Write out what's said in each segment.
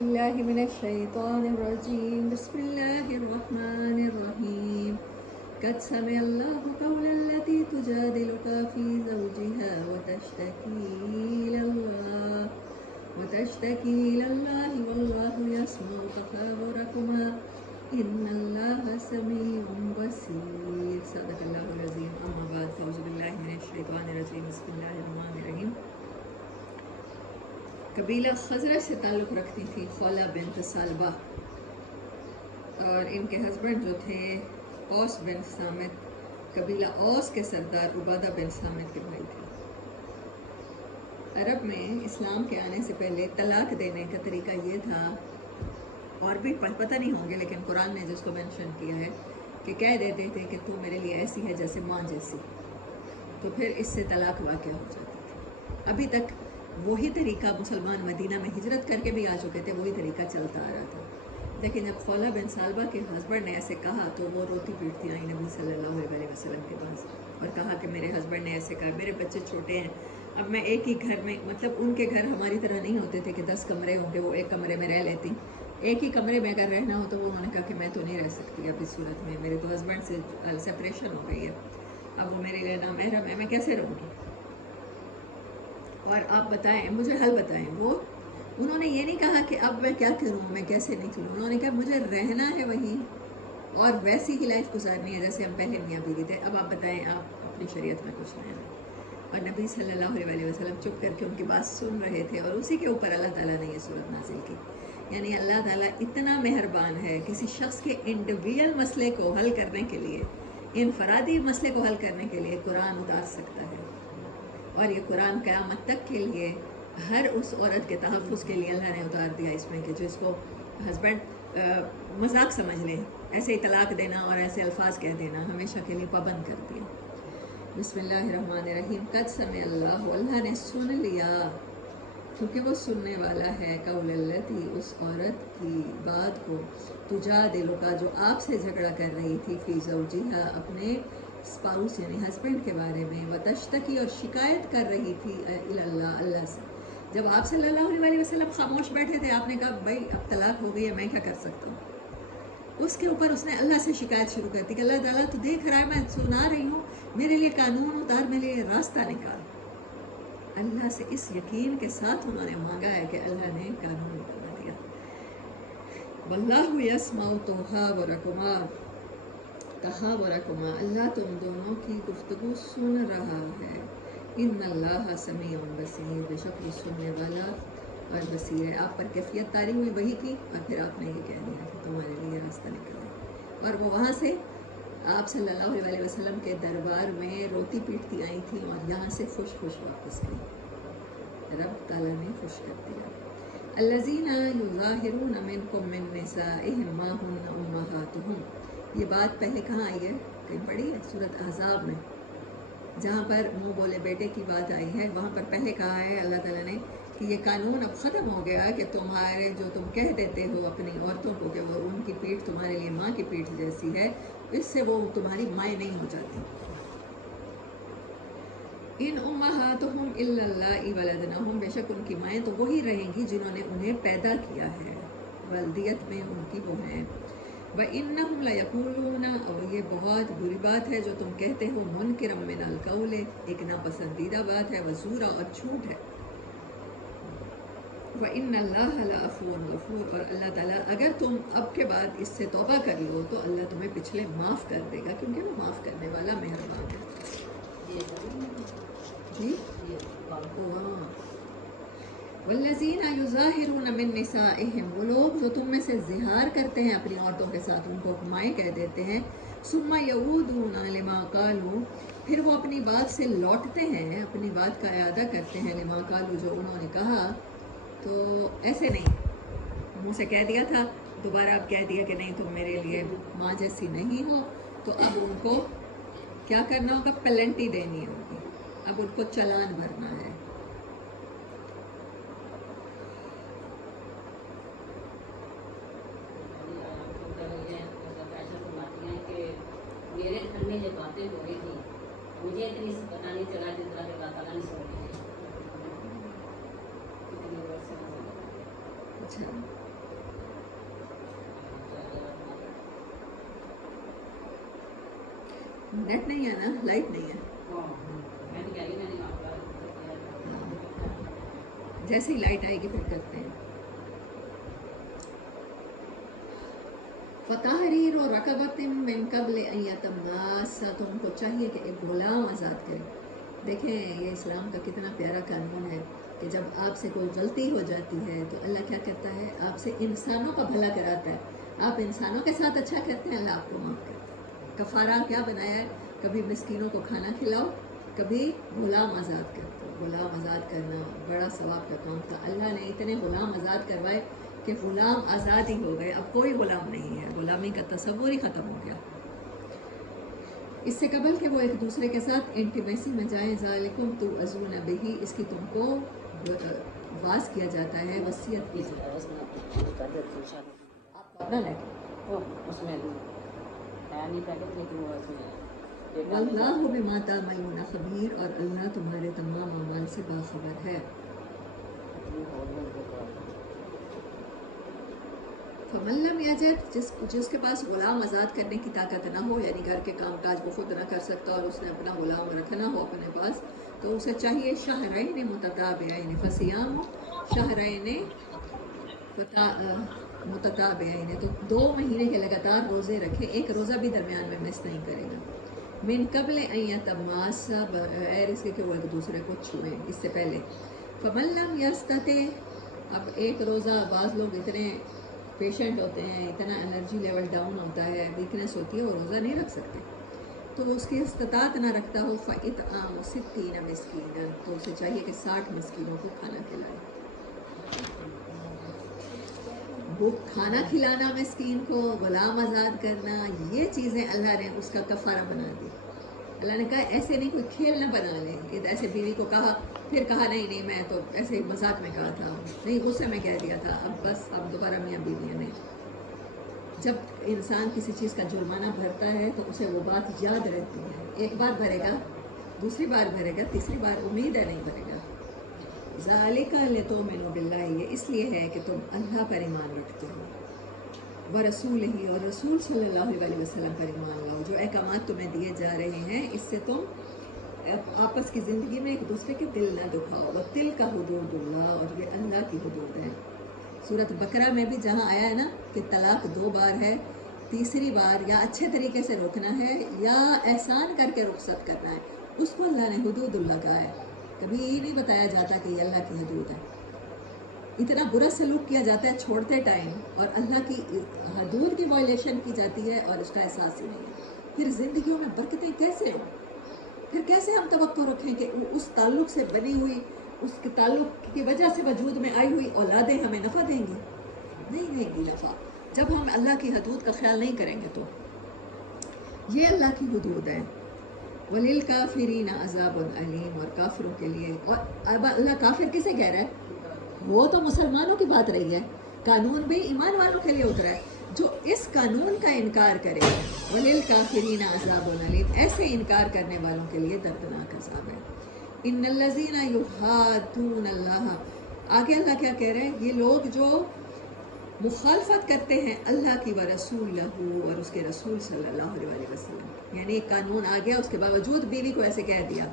الله من الشيطان الرجيم. بسم الله الرحمن الرحيم. قد سمع الله قول التي تجادلك في زوجها وتشتكي إلى الله والله يسمع تحاوركما إن الله سميع بصير. صدق الله العظيم. أما بعد فأعوذ بالله من الشيطان الرجيم. بسم الله الرحمن الرحيم. قبیلہ خزرج سے تعلق رکھتی تھی خولہ بنت سالبہ، اور ان کے ہسبینڈ جو تھے اوس بن سامت، قبیلہ اوس کے سردار عبادہ بن سامت کے بھائی تھے۔ عرب میں اسلام کے آنے سے پہلے طلاق دینے کا طریقہ یہ تھا، اور بھی پتہ نہیں ہوں گے لیکن قرآن نے جس کو مینشن کیا ہے کہ کہہ دیتے تھے کہ تو میرے لیے ایسی ہے جیسے ماں جیسی، تو پھر اس سے طلاق واقع ہو جاتی تھی۔ ابھی تک وہی طریقہ مسلمان مدینہ میں ہجرت کر کے بھی آ چکے تھے، وہی طریقہ چلتا آ رہا تھا۔ لیکن جب خولہ بن سالبہ کے ہسبینڈ نے ایسے کہا تو وہ روتی پیٹتی آئی نبی صلی اللہ علیہ وسلم کے پاس اور کہا کہ میرے ہسبینڈ نے ایسے کہا، میرے بچے چھوٹے ہیں، اب میں ایک ہی گھر میں، مطلب ان کے گھر ہماری طرح نہیں ہوتے تھے کہ 10 کمرے ہوں گے، وہ ایک کمرے میں رہ لیتی، ایک ہی کمرے میں اگر رہنا ہو تو وہ انہوں نے کہا کہ میں تو نہیں رہ سکتی اب اس صورت میں، میرے تو ہسبینڈ سے سپریشن ہو گئی ہے، اب وہ میرے لیے نامحرم ہے، میں کیسے رہوں گی؟ اور آپ بتائیں، مجھے حل بتائیں۔ انہوں نے یہ نہیں کہا کہ اب میں کیا کروں، میں کیسے نکلوں، انہوں نے کہا مجھے رہنا ہے وہیں اور ویسی ہی لائف گزارنی ہے جیسے ہم پہلے میاں بیوی تھے، اب آپ بتائیں آپ اپنی شریعت میں کچھ نیا ہے۔ اور نبی صلی اللہ علیہ وسلم چپ کر کے ان کی بات سن رہے تھے، اور اسی کے اوپر اللہ تعالیٰ نے یہ صورت نازل کی۔ یعنی اللہ تعالیٰ اتنا مہربان ہے، کسی شخص کے انڈیویجول مسئلے کو حل کرنے کے لیے، انفرادی مسئلے کو حل کرنے کے لیے قرآن اتار سکتا ہے، اور یہ قرآن قیامت تک کے لیے ہر اس عورت کے تحفظ کے لیے اللہ نے اتار دیا اس میں کہ جو اس کو ہسبینڈ مذاق سمجھ لیں، ایسے ہی طلاق دینا اور ایسے الفاظ کہہ دینا ہمیشہ کے لیے پابند کر دیا۔ بسم اللہ الرحمن الرحیم۔ قد سمع اللہ، اللہ نے سن لیا، کیونکہ وہ سننے والا ہے، قول التی، اس عورت کی بات کو، تجادلک، جو آپ سے جھگڑا کر رہی تھی، فی زوجہا، اپنے اسپاؤس یعنی ہسبینڈ کے بارے میں، وتشتکی، اور شکایت کر رہی تھی، اللہ، اللہ سے۔ جب آپ صلی اللہ علیہ وسلم خاموش بیٹھے تھے، آپ نے کہا بھائی اب طلاق ہو گئی ہے، میں کیا کر سکتا ہوں؟ اس کے اوپر اس نے اللہ سے شکایت شروع کر دی کہ اللہ تعالیٰ تو دیکھ رہا ہے، میں سنا رہی ہوں، میرے لیے قانون اتار، میرے لیے راستہ نکال۔ اللہ سے اس یقین کے ساتھ انہوں نے مانگا ہے کہ اللہ نے قانون بنا دیا۔ واللہ یسمع تحاورکما، اللہ تم دونوں کی گفتگو سن رہا ہے، ان اللہ سمیع بصیر، بے شک وہ سننے والا اور بصیر ہے۔ آپ پر کیفیت طاری ہوئی وحی کی، اور پھر آپ نے یہ کہہ دیا کہ تمہارے لیے راستہ نکلا، اور وہ وہاں سے آپ صلی اللہ علیہ وسلم کے دربار میں روتی پیٹتی آئی تھیں، اور یہاں سے خوش خوش واپس گئی، رب تعالیٰ نے خوش کر دیا۔ الذین یظاہرون منکم من نسائہم ما ہن امہاتہم، یہ بات پہلے کہاں آئی ہے؟ کہیں پڑھی ہے سورۃ احزاب میں، جہاں پر منہ بولے بیٹے کی بات آئی ہے، وہاں پر پہلے کہا ہے اللہ تعالیٰ نے کہ یہ قانون اب ختم ہو گیا کہ تمہارے جو تم کہہ دیتے ہو اپنی عورتوں کو کہ وہ ان کی پیٹھ تمہارے لیے ماں کی پیٹھ جیسی ہے، اس سے وہ تمہاری مائیں نہیں ہو جاتی۔ ان امہاتہم الا اللائے ولدنہم، بے شک ان کی مائیں تو وہی رہیں گی جنہوں نے انہیں پیدا کیا ہے، والدیت میں ان کی وہ ہیں۔ وَإِنَّهُمْ لَيَقُولُونَ، اور یہ بہت بری بات ہے جو تم کہتے ہو، مُنْكِرًا مِنَ الْقَوْلِ، ایک ناپسندیدہ بات ہے، وَزُورًا، اور جھوٹ ہے۔ وَإِنَّ اللَّهَ لَعَفُوٌّ غَفُورٌ، اور اللہ تعالیٰ اگر تم اب کے بعد اس سے توبہ کر لو تو اللہ تمہیں پچھلے معاف کر دے گا، کیونکہ وہ معاف کرنے والا مہربان ہے۔ جی والذین یظاہرون من نسائہم، وہ لوگ جو تم میں سے زہار کرتے ہیں اپنی عورتوں کے ساتھ، ان کو مائیں کہہ دیتے ہیں، ثم یعودون لما قالوا، پھر وہ اپنی بات سے لوٹتے ہیں، اپنی بات کا اعادہ کرتے ہیں، لما قالوا، جو انہوں نے کہا، تو ایسے نہیں منہ سے کہہ دیا تھا، دوبارہ اب کہہ دیا کہ نہیں تم میرے لیے ماں جیسی نہیں ہو، تو اب ان کو کیا کرنا ہوگا؟ پلنٹی دینی ہوگی، اب ان کو چلان بھرنا ہے۔ میرے گھر میں جو باتیں ہو رہی تھی مجھے اتنی پتہ نہیں چلا جس طرح کہ اللہ تعالیٰ نے سن لی۔ اچھا नेट नहीं है ना, लाइट नहीं है। मैं तो कह रही मैंने आपका जैसे ही लाइट आएगी फिर करते हैं। फ़ताहरीर और रकबतिन मिन क़ब्ल अन यतमास्सा, तो उनको चाहिए कि एक गुलाम आज़ाद करें। देखें ये इस्लाम का कितना प्यारा कानून है कि जब आपसे कोई गलती हो जाती है तो अल्लाह क्या करता है, आपसे इंसानों का भला कराता है। आप इंसानों के साथ अच्छा करते हैं, अल्लाह आपको माफ़ करता है। कफ़ारा क्या बनाया है, कभी मिस्कीनों को खाना खिलाओ, कभी गुलाम आज़ाद कर दो। गुलाम आज़ाद करना बड़ा सवाब का काम था। अल्लाह ने इतने गुलाम आज़ाद करवाए कि ग़ुलाम आज़ाद ही हो गए, अब कोई ग़ुलाम नहीं है, ग़ुलामी का तसव्वुर ही ख़त्म हो गया। इससे कबल कि वो एक दूसरे के साथ इंटीमेसी में जाएँ, ज़ालिकुम तुअज़ून बिही, इसकी तुमको वास किया जाता है, वसीयत की जाती है। आप अपना लेट उसमें है नहीं पैकेट, लेकिन वो उसमें वल्लाहु बिमा तामलून खबीर, और अल्लाह तुम्हारे तमाम अमाल से बाखबर है। फमल्लम यजद, जिसके पास ग़ुलाम आज़ाद करने की ताकत ना हो, यानी घर के काम काज वो खुद ना कर सकता और उसने अपना ग़ुलाम रखना हो अपने पास, तो उसे चाहिए शहरैन मुतताबिऐन फसियाम शहरैन मुतताबिऐन, तो 2 महीने के लगातार रोज़े रखे, एक रोज़ा भी दरमियान में मिस नहीं करेगा। मिन क़ब्ल अन यतमास्सा, बगैर इसके कि वो एक दूसरे को छुएं, इससे पहले। फमल्लम यस्तते, अब एक रोज़ा, बाज़ लोग इतने पेशेंट होते हैं, इतना एनर्जी लेवल डाउन होता है, वीकनेस होती है, वो रोज़ा नहीं रख सकते, तो उसकी इस्तात ना रखता हो, फ़इत्आमु 60 मिस्कीना, तो उसे चाहिए कि 60 मिस्कीनों को खाना खिलाए। वो खाना खिलाना मिस्कीन को, ग़ुलाम आज़ाद करना, ये चीज़ें अल्लाह ने उसका कफ़ारा बना दी। अल्लाह ने कहा ऐसे नहीं, कोई खेल न बना ले। ये ऐसे बीवी को कहा, फिर कहा नहीं मैं तो ऐसे ही मजाक में कहा था, नहीं गुस्से में कह दिया था, अब बस अब दोबारा मियाँ बीवियाँ नहीं। जब इंसान किसी चीज़ का जुर्माना भरता है तो उसे वो बात याद रहती है, एक बार भरेगा, दूसरी बार भरेगा, तीसरी बार उम्मीद है नहीं भरेगा। ज़ालिका लितुमिनु बिल्लाहि, ये इसलिए है कि तुम अल्लाह पर ईमान रखते हो, व रसूल ही, और रसूल सल्लल्लाहु अलैहि वसल्लम पर ईमान लाओ। जो अहकामात तुम्हें दिए जा रहे हैं, इससे तुम आपस की ज़िंदगी में एक दूसरे के दिल ना दुखाओ। व तिल का हुदूदुल्लाह, और ये अल्लाह की हुदूद है। सूरत बकरा में भी जहाँ आया है ना कि तलाक 2 बार है, तीसरी बार या अच्छे तरीके से रोकना है या एहसान करके रुखसत करना है, उसको अल्लाह ने हुदूदुल्लाह कहा है। कभी ये नहीं बताया जाता कि ये अल्लाह की हदूद है। इतना बुरा सलूक किया जाता है छोड़ते टाइम, और अल्लाह की हदूद की वायलेशन की जाती है और उसका एहसास ही नहीं है। फिर ज़िंदगियों में बरकतें कैसे हों? फिर कैसे हम तवक्को रखें कि उस ताल्लुक़ से बनी हुई, उसके ताल्लुक़ की वजह से वजूद में आई हुई औलादें हमें नफ़ा देंगी? नहीं देंगी नफ़ा, जब हम अल्लाह की हदूद का ख्याल नहीं करेंगे। तो ये अल्लाह की हदूद है। वलिल काफिरीन अज़ाबुन अलीम, और काफिरों के लिए, और अब अल्लाह काफिर किसे कह रहा है? वो तो मुसलमानों की बात रही है, कानून भी ईमान वालों के लिए उतरा है। जो इस कानून का इनकार करे, वलिल काफिरीन अज़ाबुन अलीम, ऐसे इनकार करने वालों के लिए दर्दनाक अज़ाब है। इन्नल्लज़ीना युहाद्दून अल्लाह, आगे अल्लाह क्या कह रहे हैं? ये लोग जो मुखालफत करते हैं अल्लाह की व रसूलहू, और उसके रसूल सल्लल्लाहु अलैहि वसल्लम, यानी एक कानून आ गया, उसके बावजूद बीवी को ऐसे कह दिया,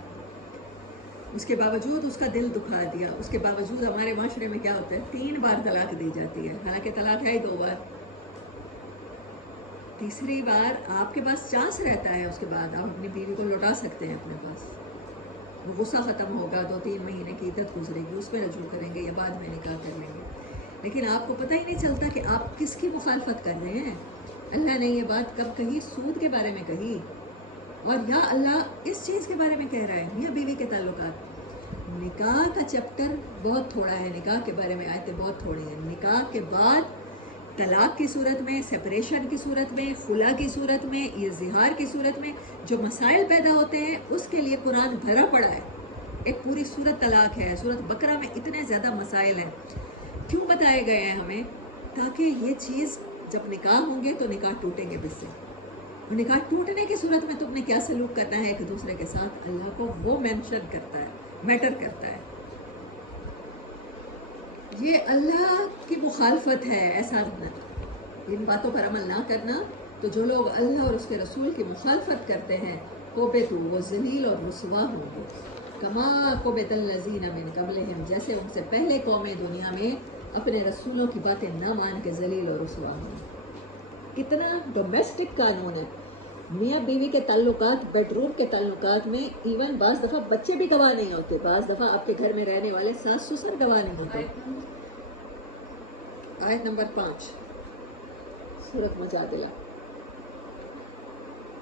उसके बावजूद उसका दिल दुखा दिया, उसके बावजूद हमारे माशरे में क्या होता है, 3 बार तलाक दी जाती है, हालांकि तलाक है ही 2 बार। तीसरी बार आपके पास चांस रहता है, उसके बाद आप अपनी बीवी को लौटा सकते हैं अपने पास। वो गुस्सा ख़त्म होगा, 2-3 महीने की इद्दत गुजरेगी, उसमें रजू करेंगे या बाद में निकाह कर लेंगे। लेकिन आपको पता ही नहीं चलता कि आप किसकी मुखालफत कर रहे हैं। अल्लाह ने ये बात कब कही? सूद के बारे में कही, और या अल्लाह इस चीज़ के बारे में कह रहा है, मियाँ बीवी के ताल्लुकात। निकाह का चैप्टर बहुत थोड़ा है, निकाह के बारे में आयतें बहुत थोड़ी हैं। निकाह के बाद तलाक की सूरत में, सेपरेशन की सूरत में, खुला की सूरत में, इज़हार की सूरत में जो मसाइल पैदा होते हैं, उसके लिए कुरान भरा पड़ा है। एक पूरी सूरत तलाक है, सूरत बकरा में इतने ज़्यादा मसाइल हैं। क्यों बताए गए हैं हमें? ताकि ये चीज़ जब निकाह होंगे तो निकाह टूटेंगे बिस्से, और निकाह टूटने की सूरत में तुमने क्या सलूक करना है एक दूसरे के साथ, अल्लाह को वो मेंशन करता है, मैटर करता है। ये अल्लाह की मुखालफत है, ऐसा इन बातों पर अमल ना करना تو جو لوگ اللہ اور اس کے رسول کی مخالفت کرتے ہیں قبتوا، وہ ذلیل اور رسوا ہوں گے، کما قبت الذین من قبلہم، جیسے ان سے پہلے قومیں دنیا میں اپنے رسولوں کی باتیں نہ مان کے ذلیل اور رسوا ہوں۔ کتنا ڈومیسٹک قانون ہے، میاں بیوی کے تعلقات، بیڈ روم کے تعلقات میں ایون بعض دفعہ بچے بھی گواہ نہیں ہوتے، بعض دفعہ آپ کے گھر میں رہنے والے ساس سسر گواہ نہیں ہوتے۔ آیت نمبر 5 سورۃ مجادلہ۔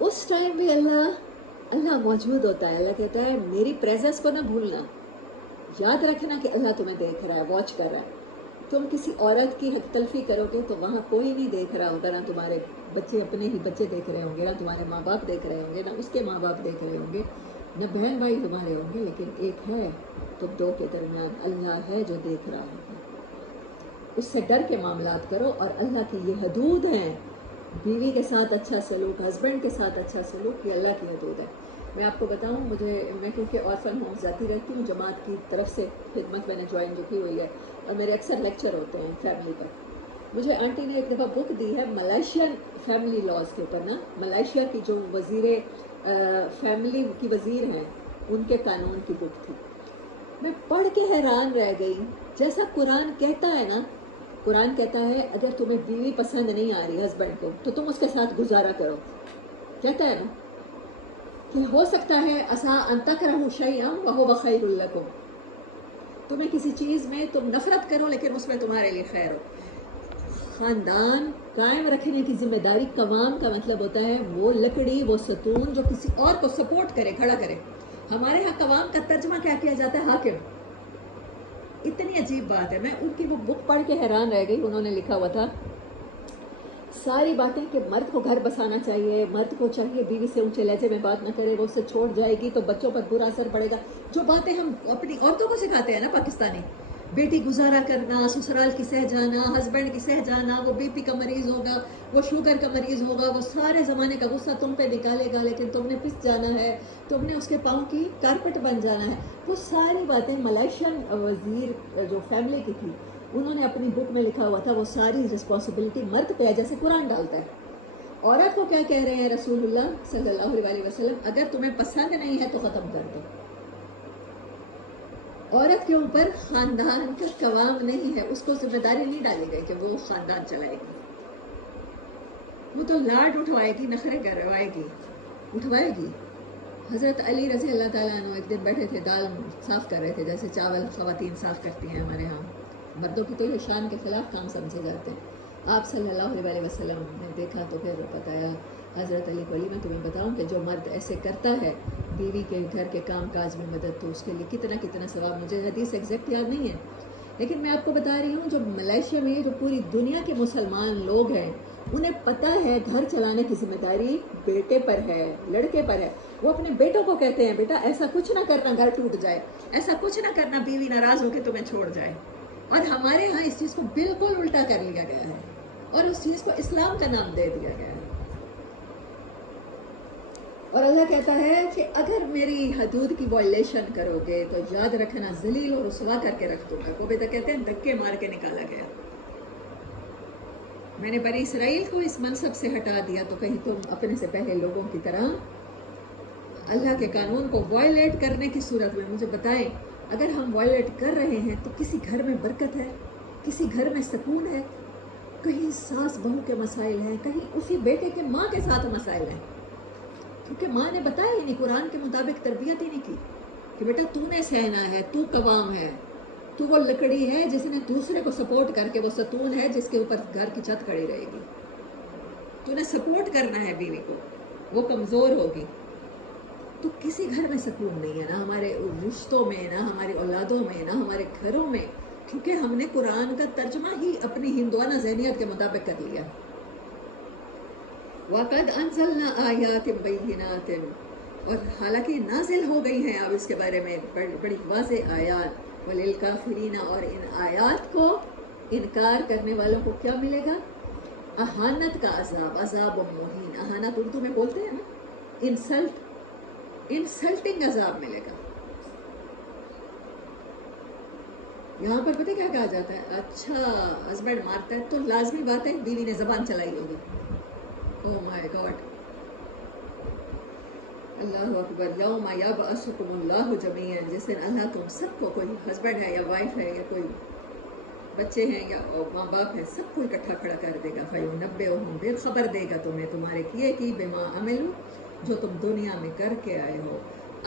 اس ٹائم بھی اللہ موجود ہوتا ہے، اللہ کہتا ہے میری پریزنس کو نہ بھولنا، یاد رکھنا کہ اللہ تمہیں دیکھ رہا ہے، واچ کر رہا ہے۔ تم کسی عورت کی حق تلفی کرو گے تو وہاں کوئی نہیں دیکھ رہا ہوگا، نہ تمہارے بچے اپنے ہی بچے دیکھ رہے ہوں گے، نہ تمہارے ماں باپ دیکھ رہے ہوں گے، نہ اس کے ماں باپ دیکھ رہے ہوں گے، نہ بہن بھائی تمہارے ہوں گے، لیکن ایک ہے تم دو کے درمیان، اللہ ہے جو دیکھ رہا ہے۔ اس سے ڈر کے معاملات کرو، اور اللہ کی یہ حدود ہیں، بیوی کے ساتھ اچھا سلوک، ہسبینڈ کے ساتھ اچھا سلوک، یہ اللہ کی حدود ہے۔ میں آپ کو بتاؤں، میں کیونکہ آرفن ہوم جاتی رہتی ہوں، جماعت کی طرف سے خدمت میں نے جوائن جو کی ہوئی ہے، اور میرے اکثر لیکچر ہوتے ہیں فیملی پر۔ مجھے آنٹی نے ایک دفعہ بک دی ہے ملائیشین فیملی لاز کے اوپر، نا ملائیشیا کی جو فیملی کی وزیر ہیں ان کے قانون کی بک تھی۔ میں پڑھ کے حیران رہ گئی، جیسا قرآن کہتا ہے نا، قرآن کہتا ہے اگر تمہیں بیوی پسند نہیں آ رہی ہسبینڈ کو تو تم اس کے ساتھ گزارا کرو، کہتا ہے نا کہ ہو سکتا ہے عسیٰ ان تکرہوا شیئا وہو خیر لکم، تمہیں کسی چیز میں تم نفرت کرو لیکن اس میں تمہارے لیے خیر ہو۔ خاندان قائم رکھنے کی ذمہ داری، قوام کا مطلب ہوتا ہے وہ لکڑی، وہ ستون جو کسی اور کو سپورٹ کرے، کھڑا کرے۔ ہمارے ہاں قوام کا ترجمہ کیا کیا جاتا ہے؟ حاکم۔ اتنی عجیب بات ہے، میں ان کی وہ بک پڑھ کے حیران رہ گئی۔ انہوں نے لکھا ہوا تھا ساری باتیں کہ مرد کو گھر بسانا چاہیے، مرد کو چاہیے بیوی سے اونچے لہجے میں بات نہ کرے، وہ اس سے چھوڑ جائے گی تو بچوں پر برا اثر پڑے گا، جو باتیں ہم اپنی عورتوں کو سکھاتے ہیں نا پاکستانی، بیٹی گزارا کرنا، سسرال کی سہ جانا، ہسبینڈ کی سہ جانا، وہ بی پی کا مریض ہوگا، وہ شوگر کا مریض ہوگا، وہ سارے زمانے کا غصہ تم پہ نکالے گا، لیکن تم نے پس جانا ہے، تم نے اس کے پاؤں کی کارپٹ بن جانا ہے۔ وہ ساری باتیں ملائیشین وزیر جو فیملی کی تھی، انہوں نے اپنی بک میں لکھا ہوا تھا وہ ساری رسپانسبلٹی مرد پہ ہے، جیسے قرآن ڈالتا ہے۔ عورت کو کیا کہہ رہے ہیں رسول اللہ صلی اللہ علیہ وسلم؟ اگر تمہیں پسند نہیں ہے تو ختم کر دو۔ عورت کے اوپر خاندان کا قوام نہیں ہے، اس کو ذمہ داری نہیں ڈالی گئی کہ وہ خاندان چلائے گی، وہ تو لاڈ اٹھوائے گی، نخرے کروائے گی، اٹھوائے گی۔ حضرت علی رضی اللہ تعالیٰ عنہ ایک دن بیٹھے تھے، دال صاف کر رہے تھے، جیسے چاول خواتین صاف کرتی ہیں ہمارے ہاں، مردوں کی تو یہ شان کے خلاف کام سمجھے جاتے ہیں۔ آپ صلی اللہ علیہ وسلم نے دیکھا تو پھر بتایا حضرت علی کو، علی میں تمہیں بتاؤں کہ جو مرد ایسے کرتا ہے بیوی کے گھر کے کام کاج میں مدد، تو اس کے لیے کتنا کتنا ثواب، مجھے حدیث ایگزیکٹ یاد نہیں ہے، لیکن میں آپ کو بتا رہی ہوں جو ملائیشیا میں جو پوری دنیا کے مسلمان لوگ ہیں انہیں پتہ ہے گھر چلانے کی ذمہ داری بیٹے پر ہے، لڑکے پر ہے۔ وہ اپنے بیٹوں کو کہتے ہیں بیٹا ایسا کچھ نہ کرنا گھر ٹوٹ جائے، ایسا کچھ نہ کرنا بیوی ناراض ہو کے تمہیں چھوڑ جائے۔ اور ہمارے ہاں اس چیز کو بالکل الٹا کر لیا گیا ہے اور اس چیز کو اسلام کا نام دے دیا گیا ہے۔ اور اللہ کہتا ہے کہ اگر میری حدود کی وائلیشن کرو گے تو یاد رکھنا ذلیل اور رسوا کر کے رکھ دوں گا۔ کو بیٹا کہتے ہیں دھکے مار کے نکالا گیا۔ میں نے بنی اسرائیل کو اس منصب سے ہٹا دیا تو کہیں تم اپنے سے پہلے لوگوں کی طرح اللہ کے قانون کو وائلیٹ کرنے کی صورت میں مجھے بتائیں، اگر ہم وائلیٹ کر رہے ہیں تو کسی گھر میں برکت ہے، کسی گھر میں سکون ہے؟ کہیں ساس بہو کے مسائل ہیں، کہیں اسی بیٹے کے ماں کے ساتھ مسائل ہیں، کیونکہ ماں نے بتایا ہی نہیں، قرآن کے مطابق تربیت ہی نہیں کی کہ بیٹا تو نے سہنا ہے، تو قوام ہے، تو وہ لکڑی ہے جس نے دوسرے کو سپورٹ کر کے، وہ ستون ہے جس کے اوپر گھر کی چھت کھڑی رہے گی، تو نے سپورٹ کرنا ہے بیوی کو، وہ کمزور ہوگی۔ تو کسی گھر میں سکون نہیں ہے، نہ ہمارے رشتوں میں، نہ ہماری اولادوں میں، نہ ہمارے گھروں میں، کیونکہ ہم نے قرآن کا ترجمہ ہی اپنی ہندوانہ ذہنیت کے مطابق کر لیا۔ وَقَدْ أَنزَلْنَا آيَاتٍ بَيِّنَاتٍ، اور حالانکہ نازل ہو گئی ہیں اب اس کے بارے میں بڑی واضح آیات۔ وَلِلْكَافِرِينَ، اور ان آیات کو انکار کرنے والوں کو کیا ملے گا؟ اہانت کا عذاب، عذاب مہین۔ اہانت اردو میں بولتے ہیں نا، انسلٹنگ عذاب ملے گا۔ یہاں پر پتہ کیا کہا جاتا ہے؟ اچھا ہسبینڈ مارتا ہے تو لازمی بات ہے بیوی نے زبان چلائی ہوگی، ओह माय गॉड, अल्लाह अकबर। यौम यबअसुकुमुल्लाहु जमीअन, जिस दिन अल्लाह तुम सबको, कोई हस्बैंड है या वाइफ है या कोई बच्चे हैं या माँ बाप है, सबको इकट्ठा खड़ा कर देगा। फयुनब्बिउहुम, फिर खबर देगा तुम्हें तुम्हारे किए की, बिमा अमिलू, जो तुम दुनिया में करके आए हो।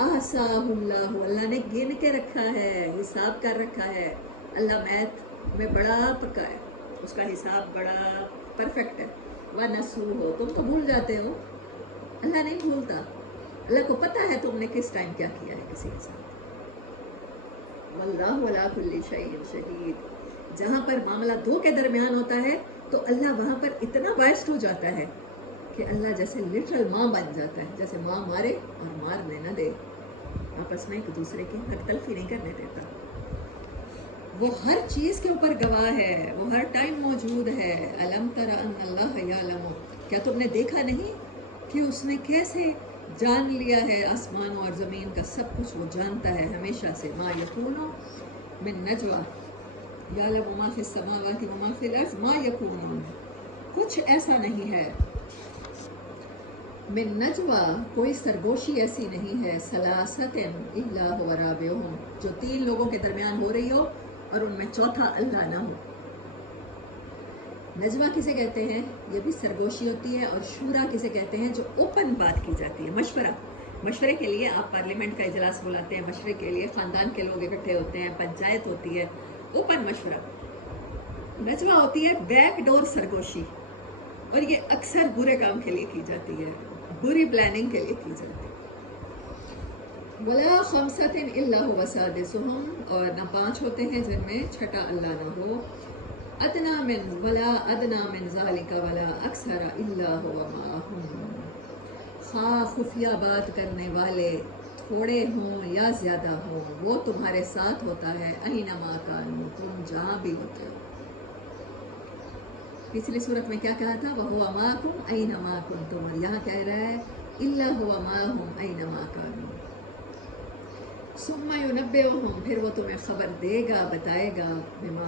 अहसाहुल्लाहु, अल्लाह ने गिन के रखा है, हिसाब कर रखा है। अल्लाह मैथ में बड़ा पक्का है, उसका हिसाब बड़ा परफेक्ट है। व नसूहु, तुम तो भूल जाते हो, अल्लाह नहीं भूलता। अल्लाह को पता है तुमने किस टाइम क्या किया है किसी के साथ। वल्लाहु अला कुल्ली शैइन शहीद, जहाँ पर मामला दो के दरमियान होता है तो अल्लाह वहाँ पर इतना बायस्ड हो जाता है कि अल्लाह जैसे लिटरल माँ बन जाता है, जैसे माँ मारे और मारने न दे, आपस में एक दूसरे की हक तलफी नहीं करने देता। वो हर चीज़ के ऊपर गवाह है, वो हर टाइम मौजूद है। अलम तरा अन्नल्लाह यअलमु, क्या तुमने देखा नहीं कि उसने कैसे जान लिया है आसमान और ज़मीन का सब कुछ, वो जानता है हमेशा से। मा यकूनु मिन नजवा यअलमु मा फिस समावाति व मा फिल अर्ज़, मा यकूनु, कुछ ऐसा नहीं है। मिन नजवा, कोई सरगोशी ऐसी नहीं है। सलासतिन इल्ला हुवा राबिउहुम, जो तीन लोगों के दरमियान हो रही हो और उनमें चौथा अल्लाह ना हो। नजवा किसे कहते हैं? ये भी सरगोशी होती है। और शूरा किसे कहते हैं? जो ओपन बात की जाती है, मशवरा। मशवरे के लिए आप पार्लियामेंट का इजलास बुलाते हैं, मशवरे के लिए ख़ानदान के लोग इकट्ठे होते हैं, पंचायत होती है, ओपन मशवरा। नजवा होती है बैक डोर सरगोशी, और ये अक्सर बुरे काम के लिए की जाती है, बुरी प्लानिंग के लिए की जाती है। वला खमसतिन इल्ला हुवा सादिसुहुम, और न पाँच होते हैं जिनमें छठा अल्लाह न हो। अदना मिन वला अदना मिन ज़ालिका वला अक्सरा इल्ला हुवा माअहुम, खा खुफिया बात करने वाले थोड़े हों या ज़्यादा हों, वो तुम्हारे साथ होता है। अहिनमा कानू, तुम जहाँ भी होते हो। पिछली सूरत में क्या कहा था? वह हुवा माकुम अइनमा कुंतुम, और यहाँ कह रहा है इल्ला हुवा माहुम अइनमा कानू। सुम्मा युनब्बिउहुम, फिर वो तुम्हें खबर देगा, बताएगा, बिमा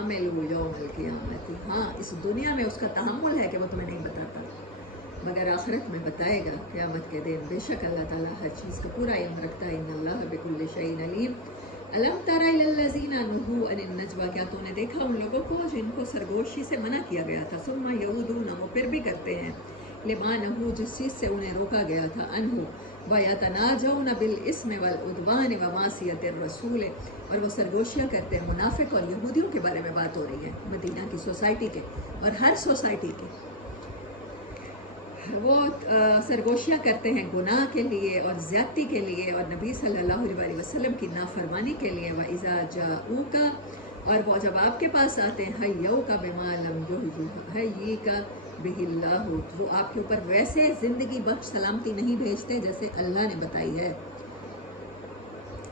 अमिलू यौमल क़ियामती, हाँ इस दुनिया में उसका तहम्मुल है कि वो तुम्हें नहीं बताता, मगर आखिरत में बताएगा क़यामत के दिन। बेशक अल्लाह ताला हर चीज़ का पूरा इल्म रखता है। इन्नल्लाह बिकुल्लि शैइन अलीम। अलम तरा इलल्लज़ीना नुहू अनिन नजवा, क्या तूने देखा उन लोगों को जिनको सरगोशी से मना किया गया था। सुम्मा यऊदूना, वो फिर भी करते हैं, लिमा नहू, जिस चीज़ से उन्हें रोका गया था, अनहु, व यतनाजौना बिल इस्मि वल उद्वान व मासियतिर रसूल, और वो सरगोशियाँ करते हैं। मुनाफिक और यहूदियों के बारे में बात हो रही है, मदीना की सोसाइटी के और हर सोसाइटी के। वो सरगोशियाँ करते हैं गुनाह के लिए और ज़्यादती के लिए और नबी सल्लल्लाहु अलैहि वसल्लम की नाफरमानी के लिए। व इज़ा जाऊका, और वो जब आपके पास आते हैं, हय्यौ का बिमा लम युहय्यि का बिहिल्लाहु, वो आपके ऊपर वैसे ज़िंदगी बख्श सलामती नहीं भेजते जैसे अल्लाह ने बताई है।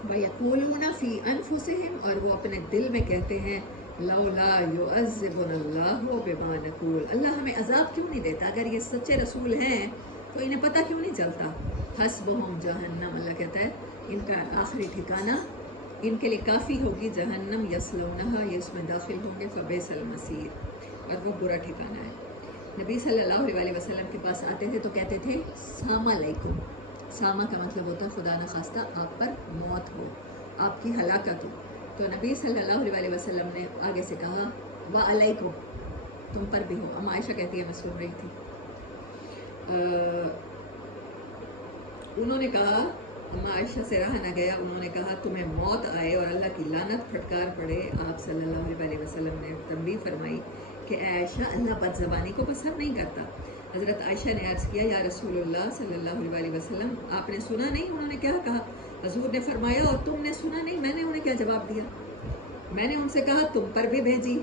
व यक़ूलूना फ़ी अनफुसिहिम, और वो अपने दिल में कहते हैं, लौला युअज़्ज़िबुनल्लाहु बिमा नक़ूल, अल्लाह हमें अजाब क्यों नहीं देता? अगर ये सच्चे रसूल हैं तो इन्हें पता क्यों नहीं चलता? हस्बुहुम जहन्नम, अल्लाह कहता है इनका आखिरी ठिकाना इनके लिए काफ़ी होगी जहन्नम, यस्लौनहा, ये इसमें दाखिल होंगे, फ़बिअसल मसीर, और वो बुरा ठिकाना है। नबी सल्लल्लाहु अलैहि वसल्लम के पास आते थे तो कहते थे सामा अलैकुम। सामा का मतलब होता है खुदा न खास्ता आप पर मौत हो, आपकी हलाकत हो। तो नबी सल्लल्लाहु अलैहि वसल्लम ने आगे से कहा व अलैकुम, तुम पर भी हो। अम्मा आयशा कहती है, मैं सुन रही थी, उन्होंने कहा, अम्मा आयशा से रहा न गया, उन्होंने कहा तुम्हें मौत आए और अल्लाह की लानत फटकार पड़े। आप सल्लल्लाहु अलैहि वसल्लम ने तंबीह फरमाई कि आयशा, अल्लाह बदज़बानी को पसंद नहीं करता। हज़रत आयशा ने अर्ज़ किया, या रसूलुल्लाह सल्लल्लाहु अलैहि वसल्लम, आपने सुना नहीं उन्होंने क्या कहा? हजूर ने फरमाया, और तुमने सुना नहीं मैंने उन्हें क्या जवाब दिया? मैंने उनसे कहा तुम पर भी भेजी।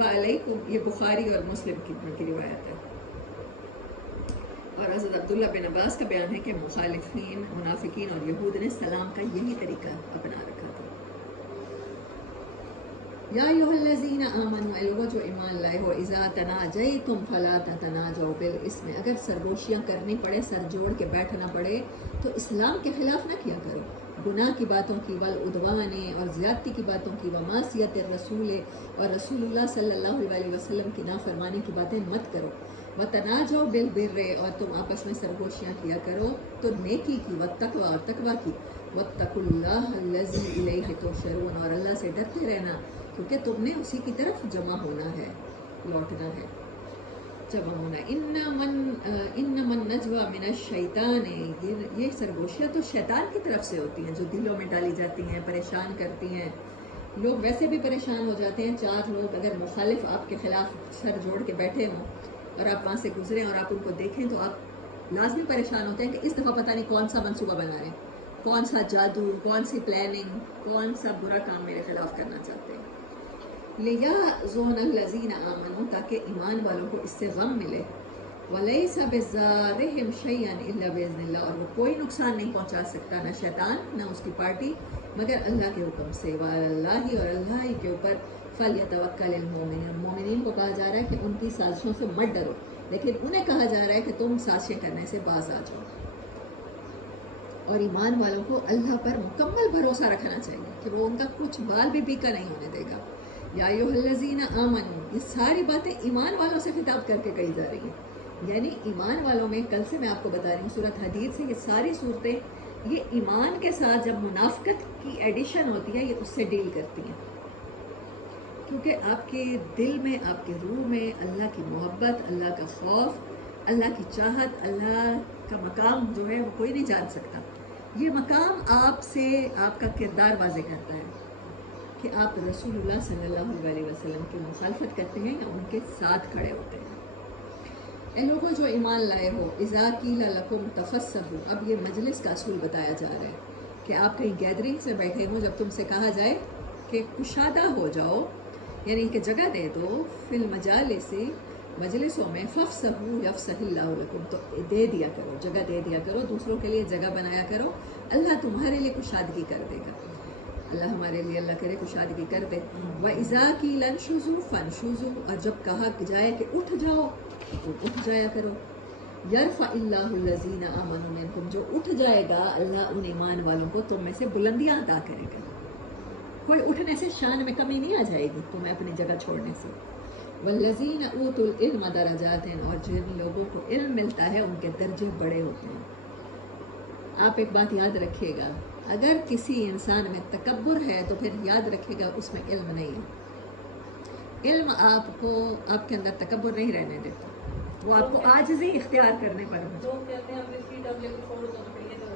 वालैकुम, ये बुखारी और मुस्लिम की रिवायत है। और हज़रत अब्दुल्ला बिन अब्बास का बयान है कि मुखालिफीन, मुनाफिकीन और यहूद ने सलाम का यही तरीका अपना रखा था। या अय्युहल्लज़ीना आमनू, ऐ लोगों जो ईमान लाए हो, इज़ा तनाजयतुम फला ततनाजौ बिल इस्म, अगर सरगोशियाँ करनी पड़े, सर जोड़ के बैठना पड़े तो इस्लाम के ख़िलाफ़ ना किया करो। गुनाह की बातों की, वल उद्वाने, और ज़्यादती की बातों की, व मासियत रसूल, और रसूलुल्लाह सल्लल्लाहु अलैहि वसल्लम की नाफरमानी की बातें मत करो। वतनाजो बिल बिर्रे, और तुम आपस में सरगोशियाँ किया करो तो नेकी की, वत्तक़वा और तकवा की, वत्तकुल्लाह अल्लज़ी इलैहि तुहशरून, और अल्लाह से डरते रहना क्योंकि तुमने उसी की तरफ जमा होना है, लौटना है, जमा होना। इन्नमन नजवा मिनश शैतान, ये सरगोशियाँ तो शैतान की तरफ से होती हैं जो दिलों में डाली जाती हैं, परेशान करती हैं। लोग वैसे भी परेशान हो जाते हैं, चार लोग अगर मुखालिफ आपके खिलाफ सर जोड़ के बैठे हों और आप वहाँ से गुजरें और आप उनको देखें तो आप लाजमी परेशान होते हैं कि इस दफ़ा पता नहीं कौन सा मंसूबा बना रहे हैं, कौन सा जादू, कौन सी प्लानिंग, कौन सा बुरा काम मेरे खिलाफ करना चाहते हैं। लियहज़ुनल्लज़ीना आमनू, ताकि ईमान वालों को इससे गम मिले, वलैसा बिज़ारिहिम शैअन इल्ला बिइज़्निल्लाह, और वो कोई नुकसान नहीं पहुंचा सकता, ना शैतान ना उसकी पार्टी, मगर अल्लाह के हुक्म से। वअलल्लाहि, और अल्लाह ही के ऊपर, फलयतवक्कलिल मोमिनीन, मोमिनीन को कहा जा रहा है कि उनकी साजिशों से मत डरो, लेकिन उन्हें कहा जा रहा है कि तुम साजिशें करने से बाज आ जाओ। और ईमान वालों को अल्लाह पर मुकम्मल भरोसा रखना चाहिए कि वो उनका कुछ बाल भी पीका नहीं होने देगा। या अय्युहल्लज़ीना आमनू, ये सारी बातें ईमान वालों से खिताब करके कही जा रही हैं, यानी ईमान वालों में, कल से मैं आपको बता रही हूँ सूरत हदीद से, ये सारी सूरतें ये ईमान के साथ जब मुनाफिकत की एडिशन होती है ये उससे डील करती हैं, क्योंकि आपके दिल में, आपके रूह में अल्लाह की मोहब्बत, अल्लाह का खौफ, अल्लाह की चाहत, अल्लाह का मकाम जो है वो कोई नहीं जान सकता। ये मकाम आपसे आपका किरदार वाज़े करता है कि आप रसूलुल्लाह सल्लल्लाहु अलैहि वसल्लम की मुखालफत करते हैं या उनके साथ खड़े होते हैं। ए लोगों जो ईमान लाए हो, इज़ा क़ीला लकुम तफ़स्सहू, अब ये मजलिस का असूल बताया जा रहा है कि आप कहीं गैदरिंग से बैठे हो, जब तुमसे कहा जाए कि कुशादा हो जाओ, यानी कि जगह दे दो, फिल मजालिसी, मजलिसों में, फ़फ़सहू यफ़सहिल्लाहु लकुम, तो दे दिया करो, जगह दे दिया करो, दूसरों के लिए जगह बनाया करो, अल्लाह तुम्हारे लिए कुशादगी कर देगा। अल्लाह हमारे लिए, अल्लाह करे कुशादगी कर दे। व इज़ा क़ीला अंशुज़ू फ़ंशुज़ू, और जब कहा जाए कि उठ जाओ तो उठ जाया करो। यरफ़इल्लाहुल्लज़ीना आमनू मिनकुम, जो उठ जाएगा अल्लाह उन ईमान वालों को तुम में से बुलंदियाँ अता करेगा। कोई उठने से शान में कमी नहीं आ जाएगी तुम्हें अपनी जगह छोड़ने से। वल्लज़ीना ऊतुल इल्म दरजातिन, और जिन लोगों को इल्म मिलता है उनके दर्जे बड़े होते हैं। आप एक बात याद रखिएगा, अगर किसी इंसान में तकब्बुर है तो फिर याद रखिएगा उसमें इल्म नहीं है। इल्म आपको, आपके अंदर तकब्बुर नहीं रहने देता, वो आपको आजिज़ी इख्तियार करने पर है। तो कहते हैं अपनी सीट अब लेकर छोड़ दो, तो फिर ये तो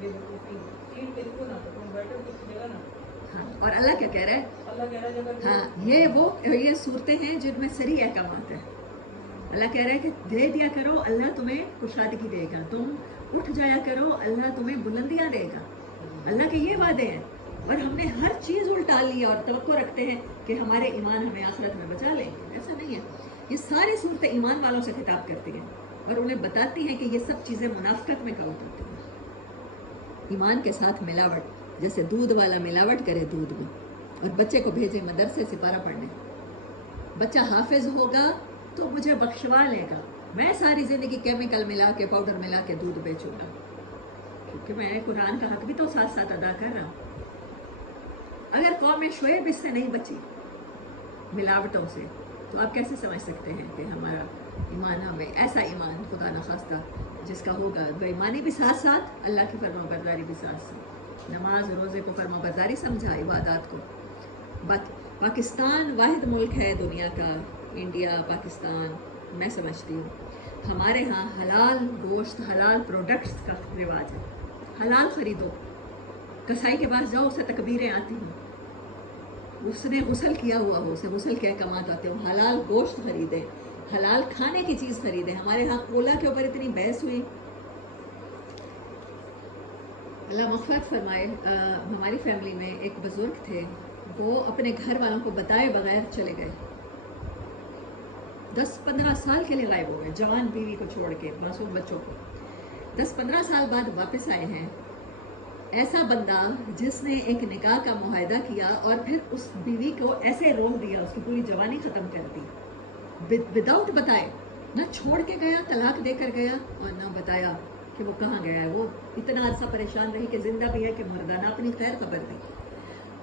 बेवकूफ़ी, सीट बिल्कुल ना, तो तुम बैठो किसी जगह ना। हाँ, और अल्लाह क्या कह रहा है? अल्लाह कह रहा है जब, हाँ, ये सूरतें हैं जिनमें सरी अहकामात है। अल्लाह कह रहा है कि दे दिया करो, अल्लाह तुम्हें कुशादगी देगा, तुम उठ जाया करो, अल्लाह तुम्हें बुलंदियाँ देगा। अल्लाह के ये वादे हैं, और हमने हर चीज़ उल्टा ली और तवक्को रखते हैं कि हमारे ईमान हमें आखिरत में बचा लेंगे। ऐसा नहीं है। ये सारी सूरतें ईमान वालों से खिताब करती हैं और उन्हें बताती हैं कि ये सब चीज़ें मुनाफिकत में काउंट होती हैं। ईमान के साथ मिलावट, जैसे दूध वाला मिलावट करे दूध में और बच्चे को भेजे मदरसे सिपारा पढ़ने, बच्चा हाफिज होगा तो मुझे बख्शवा लेगा, मैं सारी ज़िंदगी केमिकल मिला के, पाउडर मिला के दूध बेचूंगा, क्योंकि मैं कुरान का हक भी तो साथ साथ अदा कर रहा हूँ। अगर कौम शुएब इससे नहीं बची मिलावटों से, तो आप कैसे समझ सकते हैं कि हमारा ईमान, हमें ऐसा ईमान खुदा न खास्ता जिसका होगा बेईमानी भी साथ साथ, अल्लाह की फरमाबरदारी भी साथ साथ, नमाज रोज़े को फरमाबरदारी समझा, इबादत को। पाकिस्तान वाहिद मुल्क है दुनिया का, इंडिया पाकिस्तान, मैं समझती हूँ हमारे यहाँ हलाल गोश्त, हलाल प्रोडक्ट्स का रिवाज है। हलाल ख़रीदो, कसाई के पास जाओ, उसे तकबीरें आती हैं, उसने गुसल किया हुआ हो, उसे गुसल के अहकामात आते हो, हलाल गोश्त ख़रीदें, हलाल खाने की चीज़ ख़रीदें। हमारे यहाँ ओला के ऊपर इतनी बहस हुई, अल्लाह मग़फ़िरत फरमाए। हमारी फैमिली में एक बुज़ुर्ग थे, वो अपने घर वालों को बताए बगैर चले गए, 10-15 साल के लिए गायब हो गए, जवान बीवी को छोड़ के, मासूम बच्चों को। 10-15 साल बाद वापस आए हैं। ऐसा बंदा जिसने एक निकाह का मुआहदा किया और फिर उस बीवी को ऐसे रोक दिया, उसकी पूरी जवानी ख़त्म कर दी, विदाउट बताए, ना छोड़ के गया, तलाक देकर गया, और ना बताया कि वो कहाँ गया है। वो इतना अर्सा परेशान रही कि जिंदा भी है कि मर्दाना अपनी खैर खबर दी।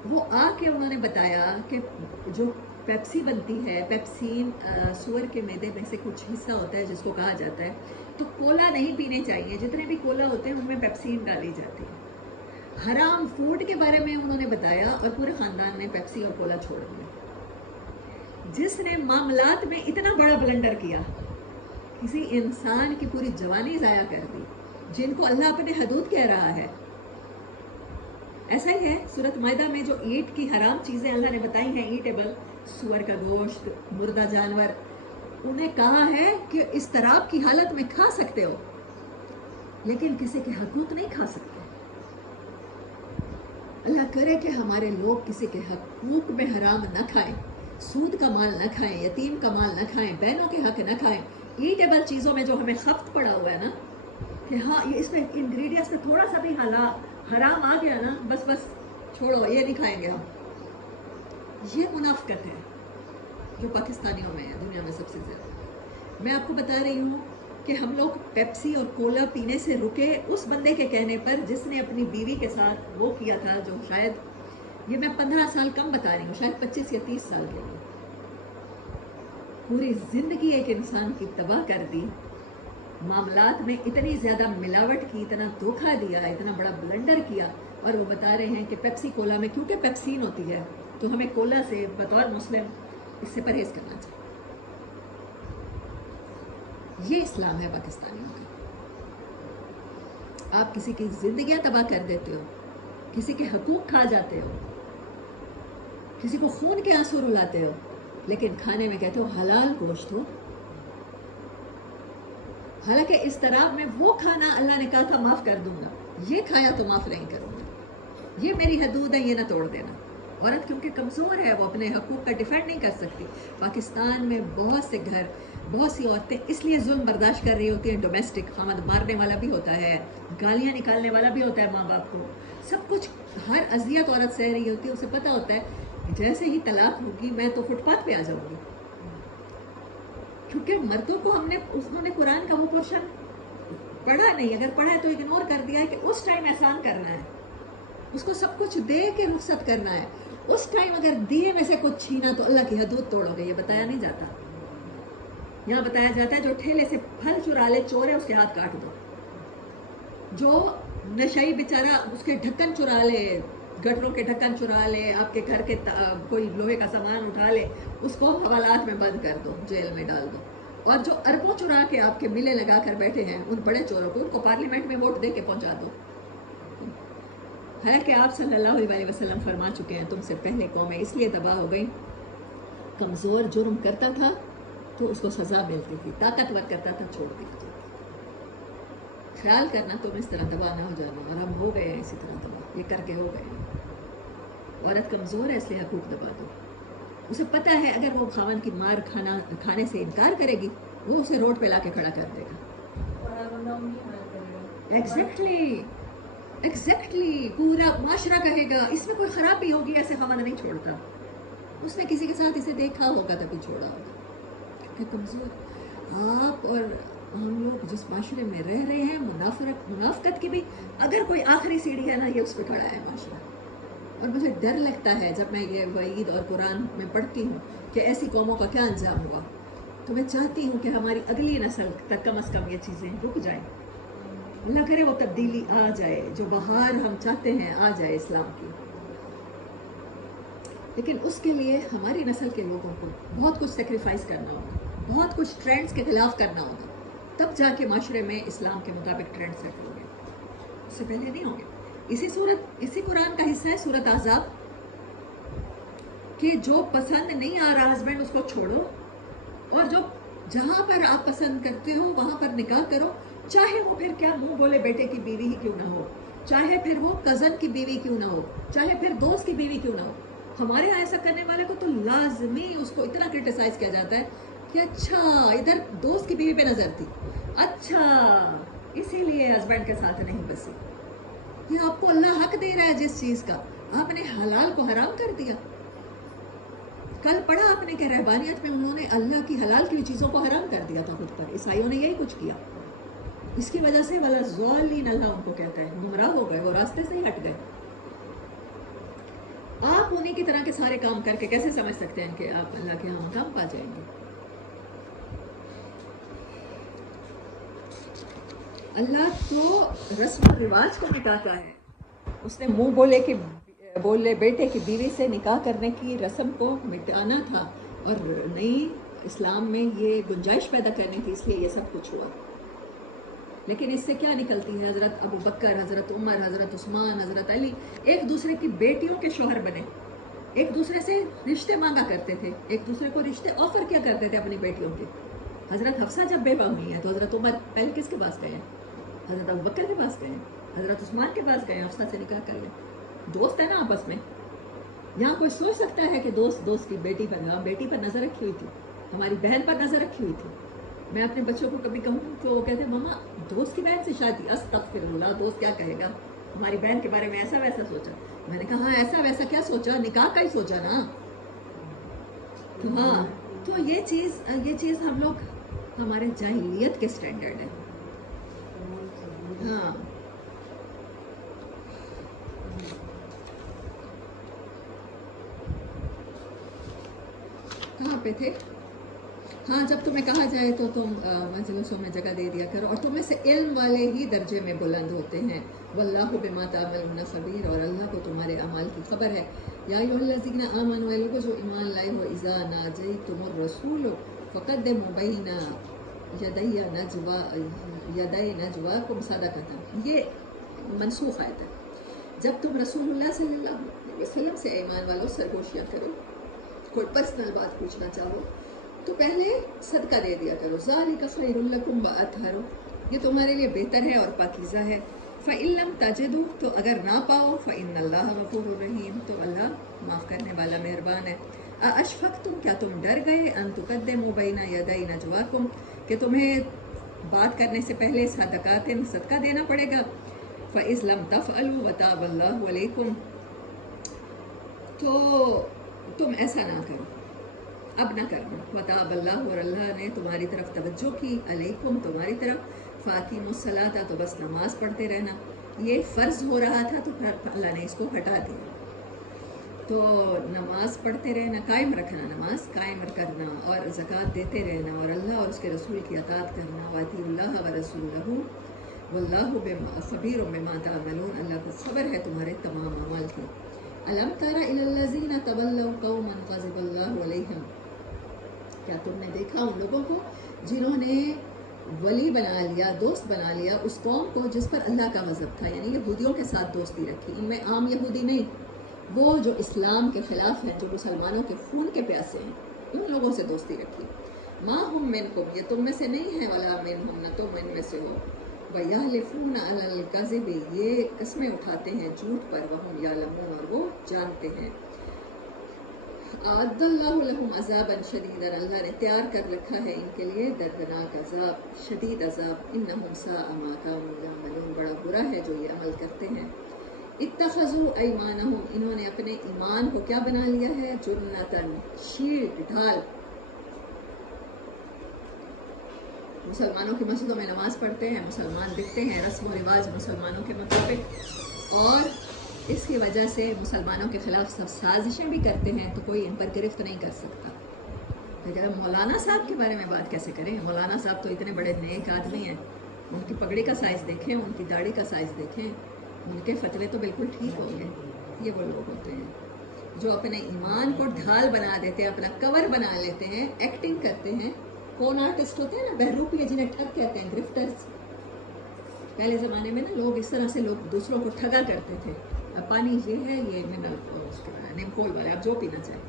वो आके उन्होंने बताया कि जो पेप्सी बनती है, पेप्सीन सूअर के मैदे में से कुछ हिस्सा होता है जिसको कहा जाता है, तो कोला नहीं पीने चाहिए। जितने भी कोला होते हैं उनमें पेप्सीन डाली जाती है। हराम फूड के बारे में उन्होंने बताया और पूरे ख़ानदान ने पेप्सी और कोला छोड़ दिया। जिसने मामलात में इतना बड़ा ब्लंडर किया, किसी इंसान की पूरी जवानी ज़ाया कर दी, जिनको अल्लाह अपने हदूद कह रहा है। ऐसा ही है सूरत मायदा में जो ईट की हराम चीज़ें अल्लाह ने बताई हैं, ईटेबल, सूअर का गोश्त, मुर्दा जानवर, उन्हें कहा है कि इस तराब की हालत में खा सकते हो, लेकिन किसी के हकूक नहीं खा सकते। अल्लाह करे कि हमारे लोग किसी के हकूक में हराम न खाएं, सूद का माल न खाएं, यतीम का माल न खाएं, बहनों के हक न खाएं। ईटेबल चीज़ों में जो हमें खफ्त पड़ा हुआ है ना, कि हाँ ये इसमें इंग्रेडिएंट्स में थोड़ा सा भी हराम आ गया ना, बस छोड़ो, ये नहीं खाएंगे हम। ये मुनाफिकत है जो पाकिस्तानियों में है दुनिया में सबसे ज़्यादा। मैं आपको बता रही हूँ कि हम लोग पेप्सी और कोला पीने से रुके उस बंदे के कहने पर जिसने अपनी बीवी के साथ वो किया था, जो शायद, ये मैं 15 साल कम बता रही हूँ, शायद 25 या 30 साल के लिए, पूरी ज़िंदगी एक इंसान की तबाह कर दी। मामलात में इतनी ज़्यादा मिलावट की, इतना धोखा दिया, इतना बड़ा ब्लंडर किया, और वो बता रहे हैं कि पेप्सी कोला में क्योंकि पेप्सीन होती है तो हमें कोला से बतौर मुस्लिम इससे परहेज़ करना चाहिए। ये इस्लाम है पाकिस्तानियों का। आप किसी की जिंदगियां तबाह कर देते हो, किसी के हकूक खा जाते हो, किसी को खून के आंसू रुलाते हो, लेकिन खाने में कहते हो हलाल गोश्त हो। हालांकि इस तरह में वो खाना अल्लाह ने कहा था माफ़ कर दूंगा, ये खाया तो माफ़ नहीं करूंगा, ये मेरी हदूद है, ये ना तोड़ देना। औरत क्योंकि कमज़ोर है, वो अपने हकूक़ का डिफेंड नहीं कर सकती। पाकिस्तान में बहुत से घर, बहुत सी औरतें इसलिए जुल्म बर्दाश्त कर रही होती हैं। डोमेस्टिक खामद मारने वाला भी होता है, गालियाँ निकालने वाला भी होता है माँ बाप को, सब कुछ, हर अजियत औरत सह रही होती है। उसे पता होता है जैसे ही तलाक होगी मैं तो फुटपाथ पे आ जाऊँगी, क्योंकि मर्दों को उन्होंने कुरान का वो पोर्शन पढ़ा नहीं, अगर पढ़ा है तो इग्नोर कर दिया है कि उस टाइम एहसान करना है, उसको सब कुछ दे के रुखसत करना है। उस टाइम अगर दिए में से कुछ छीना तो अल्लाह की हदूद तोड़ोगे, ये बताया नहीं जाता। यहाँ बताया जाता है जो ठेले से फल चुरा ले, चोर है, उसके हाथ काट दो। जो नशई बेचारा उसके ढक्कन चुरा ले, गटरों के ढक्कन चुरा ले, आपके घर के कोई लोहे का सामान उठा ले, उसको हवालात में बंद कर दो, जेल में डाल दो। और जो अरबों चुरा के आपके मिले लगा कर बैठे हैं, उन बड़े चोरों को, उनको पार्लियामेंट में वोट दे के पहुंचा दो। है कि आप सल्लल्लाहु अलैहि वसल्लम फरमा चुके हैं, तुमसे पहले कौमें इसलिए तबाह हो गई, कमज़ोर जुर्म करता था तो उसको सज़ा मिलती थी, ताकतवर करता था छोड़ दी जाती। ख्याल करना तुम इस तरह तबाह ना हो जाना, और हम हो गए हैं इसी तरह तबाह, ये करके हो गए हैं। औरत कमज़ोर है इसलिए हकूक़ दबा दो। उसे पता है अगर वो खावन की मार खाने से इनकार करेगी, वो उसे रोड पे ला के खड़ा कर देगा। एग्जैक्टली पूरा माशरा कहेगा इसमें कोई ख़राबी होगी, ऐसे खावन नहीं छोड़ता। उसने किसी के साथ इसे देखा होगा तभी छोड़ा होगा, क्योंकि कमज़ोर। आप और हम लोग जिस माशरे में रह रहे हैं, मुनाफिकत की भी अगर कोई आखिरी सीढ़ी है ना, ये उस पर खड़ा है माशरा। और मुझे डर लगता है जब मैं ये वईद और कुरान में पढ़ती हूँ कि ऐसी कौमों का क्या अंजाम हुआ, तो मैं चाहती हूँ कि हमारी अगली नस्ल तक कम अज़ कम ये चीज़ें रुक जाएं। अल्लाह करे वो तब्दीली आ जाए, जो बहार हम चाहते हैं आ जाए इस्लाम की। लेकिन उसके लिए हमारी नस्ल के लोगों को बहुत कुछ सेक्रीफाइस करना होगा, बहुत कुछ ट्रेंड्स के खिलाफ करना होगा, तब जाके माशरे में इस्लाम के मुताबिक ट्रेंड सेट होंगे, उससे पहले नहीं होंगे। इसी कुरान का हिस्सा है सूरत अहज़ाब कि जो पसंद नहीं आ रहा हस्बैंड उसको छोड़ो, और जो जहाँ पर आप पसंद करते हो वहाँ पर निकाह करो, चाहे वो फिर क्या मुंह बोले बेटे की बीवी ही क्यों ना हो, चाहे फिर वो कज़न की बीवी क्यों ना हो, चाहे फिर दोस्त की बीवी क्यों ना हो। हमारे यहाँ ऐसा करने वाले को तो लाजमी उसको इतना क्रिटिसाइज किया जाता है कि अच्छा इधर दोस्त की बीवी पे नज़र थी, अच्छा इसीलिए हस्बैंड के साथ नहीं बसी। ये आपको अल्लाह हक दे रहा है जिस चीज़ का, आपने हलाल को हराम कर दिया। कल पढ़ा आपने कि रहबानियत में उन्होंने अल्लाह की हलाल की चीज़ों को हराम कर दिया था खुद पर। ईसाइयों ने यही कुछ किया, इसकी वजह से वाला ज़ालिन अल्लाह उनको कहता है, गुमराह हो गए, वो रास्ते से ही हट गए। आप उन्हें انہی کی طرح کے سارے کام کر کے کیسے سمجھ سکتے ہیں کہ آپ اللہ کے ہاں مقام پا جائیں گے؟ اللہ تو رسم و رواج کو مٹاتا ہے. اس نے منہ بولے بیٹے کی بیوی سے نکاح کرنے کی رسم کو مٹانا تھا اور نئی اسلام میں یہ گنجائش پیدا کرنی تھی، اس لیے یہ سب کچھ ہوا. لیکن اس سے کیا نکلتی ہے؟ حضرت ابو بکر، حضرت عمر، حضرت عثمان، حضرت علی ایک دوسرے کی بیٹیوں کے شوہر بنے، ایک دوسرے سے رشتے مانگا کرتے تھے، ایک دوسرے کو رشتے آفر کیا کرتے تھے اپنی بیٹیوں کے. حضرت حفصہ جب بیوہ ہوئی ہیں تو حضرت عمر پہلے کس کے پاس گئے ہیں؟ حضرت ابو بکر کے پاس گئے ہیں، حضرت عثمان کے پاس گئے ہیں حفصہ سے نکاح کر لیں. دوست ہے نا آپس میں. یہاں کوئی سوچ سکتا ہے کہ دوست کی بیٹی پر نظر رکھی ہوئی تھی، ہماری بہن پر نظر رکھی ہوئی تھی. میں اپنے بچوں کو کبھی کہوں تو وہ کہتے ہیں ماما دوست کی بہن سے شادی، استغفر اللہ، دوست کیا کہے گا، ہماری بہن کے بارے میں ایسا ویسا سوچا. میں نے کہا ہاں ایسا ویسا کیا سوچا، نکاح کا ہی سوچا نا. تو ہاں، تو یہ چیز ہم لوگ ہمارے جاہلیت کے سٹینڈرڈ ہے. ہاں کہاں پہ تھے؟ ہاں، جب تمہیں کہا جائے تو تم مجلسوں میں جگہ دے دیا کرو، اور تمہیں سے علم والے ہی درجے میں بلند ہوتے ہیں. واللہ بما تعملون خبیر، اور اللہ کو تمہارے اعمال کی خبر ہے. یا ایھا الذین آمنوا، اے لوگو جو ایمان لائے ہو، اذا ناجیتم الرسول فقدموا بین یدی نجواکم صدقۃ. یہ منسوخ آیت ہے. جب تم رسول اللہ صلی اللہ علیہ وسلم سے ایمان والوں سرگوشیاں کرو، کوئی پرسنل بات پوچھنا چاہو تو پہلے صدقہ دے دیا کرو. ذالک خیر لکم واطہر، یہ تمہارے لیے بہتر ہے اور پاکیزہ ہے. فإن لم تجدوا، تو اگر نہ پاؤ، فإن اللہ غفور رحیم، تو اللہ معاف کرنے والا مہربان ہے. ااشفقتم، کیا تم ڈر گئے، ان تقدموا بین یدی نجواکم، کہ تمہیں بات کرنے سے پہلے صدقہ دینا پڑے گا. فإذ لم تفعلوا وتاب اللہ علیکم، تو تم ایسا نہ کرو، اب نہ کرنا. وتاب اللہ، اور اللہ نے تمہاری طرف توجہ کی، علیکم تمہاری طرف. فاقیموا الصلاۃ، تو بس نماز پڑھتے رہنا. یہ فرض ہو رہا تھا تو پھر اللہ نے اس کو ہٹا دیا. تو نماز پڑھتے رہنا، قائم رکھنا، نماز قائم کرنا، اور زکوٰۃ دیتے رہنا، اور اللہ اور اس کے رسول کی اطاعت کرنا. واطیعوا اللہ ورسولہ واللہ خبیر بما تعملون، اللہ کو خبر ہے تمہارے تمام اعمال کی. الم تر الی الذین تولوا قوما غضب اللہ علیہم، کیا تم نے دیکھا ان لوگوں کو جنہوں نے ولی بنا لیا، دوست بنا لیا اس قوم کو جس پر اللہ کا غضب تھا. یعنی یہودیوں کے ساتھ دوستی رکھی. ان میں عام یہودی نہیں، وہ جو اسلام کے خلاف ہیں، جو مسلمانوں کے خون کے پیاسے ہیں، ان لوگوں سے دوستی رکھی. ما ہم منکم، یہ تم میں سے نہیں ہے، ولا منہم، نہ تم ان میں سے ہو. وَيَحْلِفُونَ عَلَى الْكَذِبِ، یہ قسمیں اٹھاتے ہیں جھوٹ پر. وَهُمْ يَعْلَمُونَ، اور وہ جانتے ہیں. اعد اللہ لہم عذابا شدیدا، اللہ نے تیار کر رکھا ہے ان کے لیے دردناک عذاب، شدید عذاب. انہم ساء ما کانوا یعملون، بڑا برا ہے جو یہ عمل کرتے ہیں. اتخذوا ایمانہم، انہوں نے اپنے ایمان کو کیا بنا لیا ہے؟ جنتاً، شیلڈ، ڈھال. مسلمانوں کی مسجدوں میں نماز پڑھتے ہیں، مسلمان دکھتے ہیں، رسم و رواج مسلمانوں کے مطابق، اور اس کی وجہ سے مسلمانوں کے خلاف سب سازشیں بھی کرتے ہیں، تو کوئی ان پر گرفت نہیں کر سکتا. لیکن مولانا صاحب کے بارے میں بات کیسے کریں؟ مولانا صاحب تو اتنے بڑے نیک آدمی ہیں، ان کی پگڑی کا سائز دیکھیں، ان کی داڑھی کا سائز دیکھیں، ان کے فتوے تو بالکل ٹھیک ہوں گے. یہ وہ لوگ ہوتے ہیں جو اپنے ایمان کو ڈھال بنا دیتے ہیں، اپنا کور بنا لیتے ہیں، ایکٹنگ کرتے ہیں. کون آرٹسٹ ہوتے ہیں نا، بہروپی، جنہیں ٹھگ کہتے ہیں، گرفترز. پہلے زمانے میں نا لوگ اس طرح سے دوسروں کو ٹھگا کرتے تھے. پانی یہ ہے، یہ نیمکول والے، آپ جو پینا چاہیں.